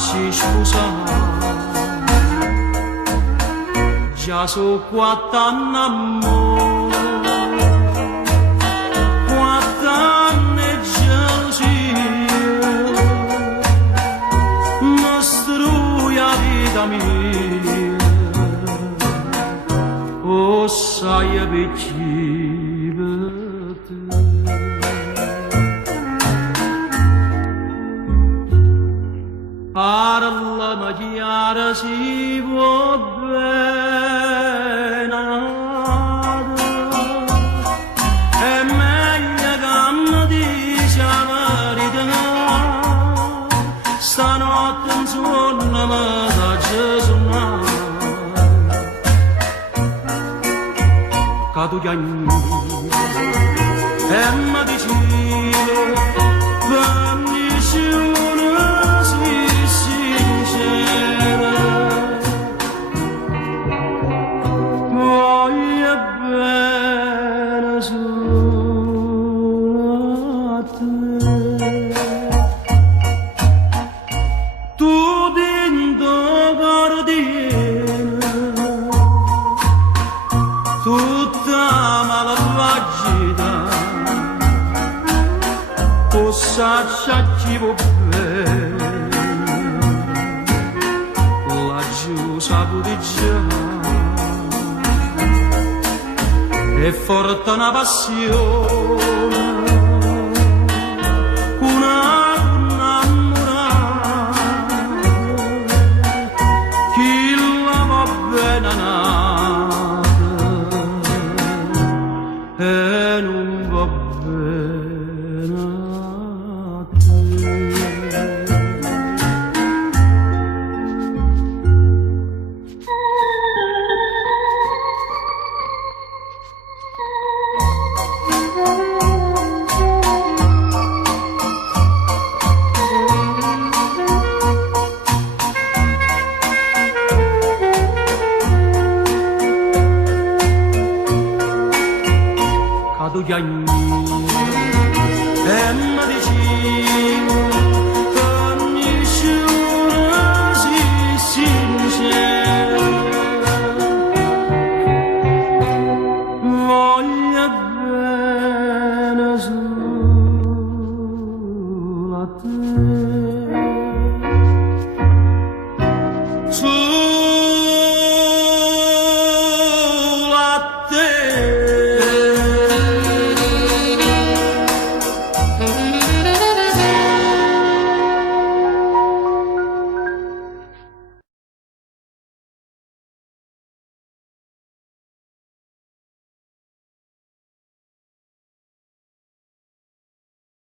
farci sposare. Già so 4 anni amore, 4 anni gelosia, mi strui la vita mia, o sai perché per te. Parlami chiara si può bene, è meglio che mi dici la verità. Stanotte in sonno mi faccio suonare, che tu chiami e mi dici vennisci una sincera. Voglio bene solo a te. Tu dentro guardiana, tutta malvagità, possa sciaccivo bene, laggiù saputi già, è forte una passione, una innamorata, chi la va bene nata e non va bene a te. Tu già